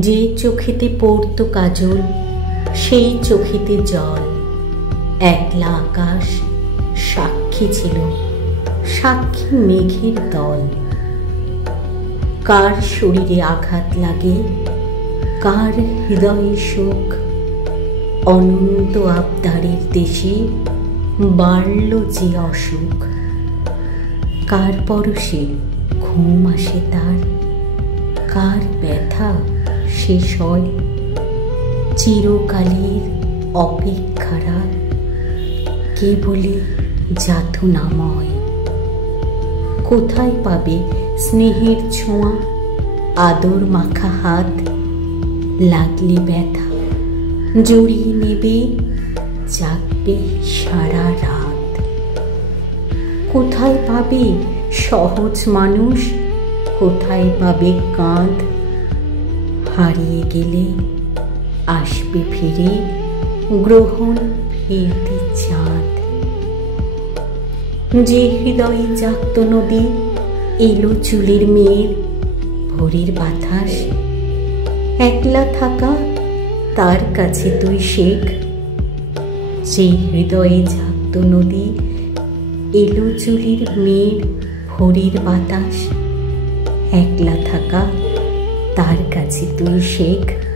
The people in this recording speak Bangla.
যে চোখেতে পড়ত কাজল সেই চোখেতে জল। একলা আকাশ সাক্ষী ছিল, সাক্ষী মেঘের দল। কার শরীরে আঘাত লাগে, কার হৃদয়ে শোক, অনন্ত আবদারের দেশে বাড়ল যে অসুখ। কার পরশে ঘুম আসে তার, কার ব্যথা শেষ হয় চিরকালের অপেক্ষারা কেবলই যাতনাময়। কোথায় পাবে স্নেহের ছোঁয়া, আদর মাখা হাত, লাগলে ব্যথা জড়িয়ে নেবে, জাগবে সারা রাত। কোথায় পাবে সহজ মানুষ, কোথায় পাবে কাঁধ, হারিয়ে গেলে আসবে ফিরে গ্রহণ ফিরতে চাঁদ। যে হৃদয়ে জাগত নদী, এলো চুলের মেয়ের ভোরের বাতাস। একলা থাকা তার কাছে তুই শেখ। যে হৃদয়ে জাগত নদী, এলো চুলের মেয়ের ভোরের বাতাস। একলা থাকা তার কাছে তুই শেখ।